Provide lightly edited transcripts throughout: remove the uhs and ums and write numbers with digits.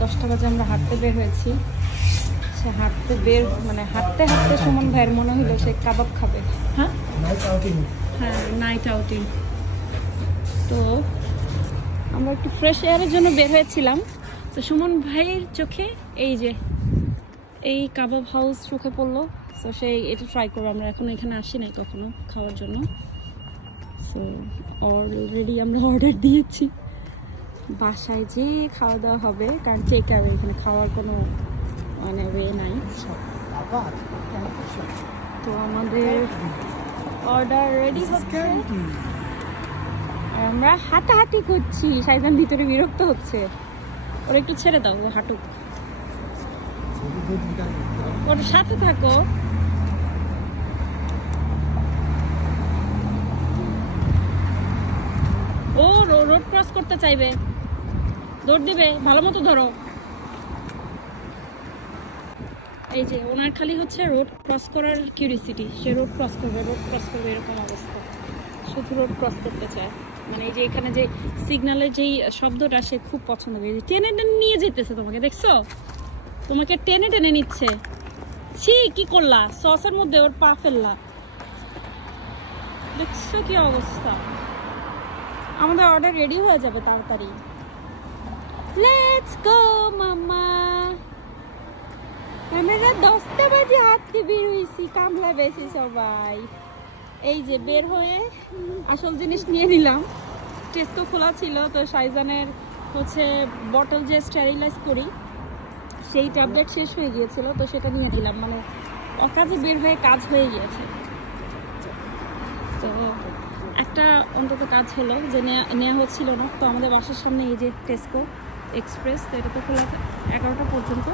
10টা বাজে আমরা হাঁটতে বের হয়েছি। সে হাঁটতে হাঁটতে হাঁটতে সুমন ভাইয়ের মনে হলো সে কাবাব খাবে। হ্যাঁ, নাইট আউটিং। তো আমরা একটু ফ্রেশ এয়ারের জন্য বের হয়েছিলাম। তো সুমন ভাইয়ের চোখে এই কাবাব হাউস চোখে পড়লো। তো সেই এটা ট্রাই করবো। আমরা এখন এখানে আসি নাই কখনো খাওয়ার জন্য। সো অলরেডি আমরা অর্ডার দিয়েছি, বাসায় যে খাওয়া দাওয়া হবে, কারণ চেক আউট এখানে খাওয়ার কোনো ওয়ে নাই। তো আমাদের অর্ডার রেডি হচ্ছে, আমরা হাঁটাহাঁটি করছি। সাইজান ভিতরে বিরক্ত হচ্ছে, ওরা একটু ছেড়ে দাও, ও হাঁটুক, ওর সাথে থাকো। ও রোড ক্রস করতে চাইবে, দৌড় দিবে, ভালো মতো ধরো। এই যে ওনার খালি হচ্ছে রোড ক্রস করার কিউরিসিটি, সে রোড ক্রস করবে এরকম অবস্থা, শুধু রোড ক্রস করতে চায়। এই যে এখানে যে সিগন্যালের যেই শব্দটা সে খুব পছন্দ করে। টেনে টেনে নিয়ে যেতেছে তোমাকে, দেখছো? তোমাকে টেনে টেনে নিচ্ছে। ছি, কি করলা? সসের মধ্যে ওর পা ফেললা, দেখছো কি অবস্থা? আমাদের অর্ডার রেডি হয়ে যাবে তাড়াতাড়ি। লেটস গো মামা। আমরা 10টা বাজে হাঁটতে বের হয়েছি, কামলা বেশি সবাই। এই যে বের হয়ে আসল জিনিস নিয়ে নিলাম। টেস্টো খোলা ছিল, তো সাইজানের হচ্ছে বটল যে স্টেরিলাইজ করি সেই ট্যাবলেট শেষ হয়ে গিয়েছিল, তো সেটা নিয়ে নিলাম। অকাজে বের হয়ে কাজ হয়ে গিয়েছে। তো একটা অন্তত কাজ হলো যে নেওয়া হচ্ছিল না। তো আমাদের বাসার সামনে এই যে টেস্কো এক্সপ্রেস, তো এটা তো খোলা 11টা পর্যন্ত,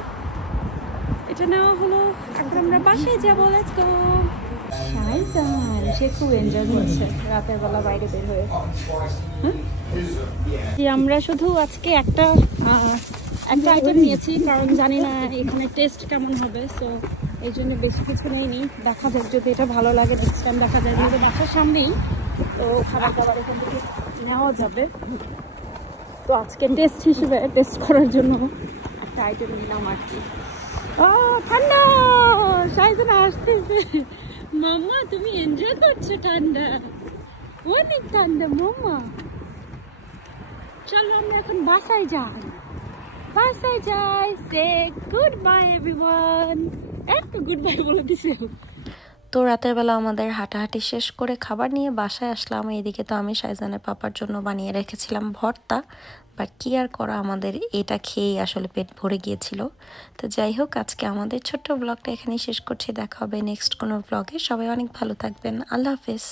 এটা নেওয়া হলো। এখন আমরা বাসায় যাবো। Let's go. সাইজান সে খুব এনজয় করছে রাতের বেলা বাইরে বের হয়ে। আমরা শুধু আজকে একটা আইটেম নিয়েছি, কারণ জানি না এখানে টেস্ট কেমন হবে। সো এই জন্য বেশি কিছু নেইনি, দেখা যাক যদি এটা ভালো লাগে নেক্সট টাইম দেখা যায়। যেহেতু বাসার সামনেই, তো খাবার দাবার এখান থেকে নেওয়া যাবে। তো আজকে টেস্ট হিসেবে টেস্ট করার জন্য একটা আইটেম নিলাম আর কি। ঠান্ডা, সাইজান আসতেছে। মাম্মা তুমি এনজয় করছো ঠান্ডা? অনেক ঠান্ডা মাম্মা। চলো আমরা এখন বাসায় যাই। সে গুড বাই এভরিওয়ান। একটু গুড বাই বলে দিছে। তো রাতের বেলা আমাদের হাঁটাহাঁটি শেষ করে খাবার নিয়ে বাসায় আসলাম। এইদিকে তো আমি সাইজানের পাপার জন্য বানিয়ে রেখেছিলাম ভর্তা, বাট কি আর করা, আমাদের এটা খেয়েই আসলে পেট ভরে গিয়েছিল। তো যাই হোক, আজকে আমাদের ছোট্ট ব্লগটা এখানেই শেষ করছি। দেখা হবে নেক্সট কোনো ব্লগে। সবাই অনেক ভালো থাকবেন। আল্লাহ হাফেজ।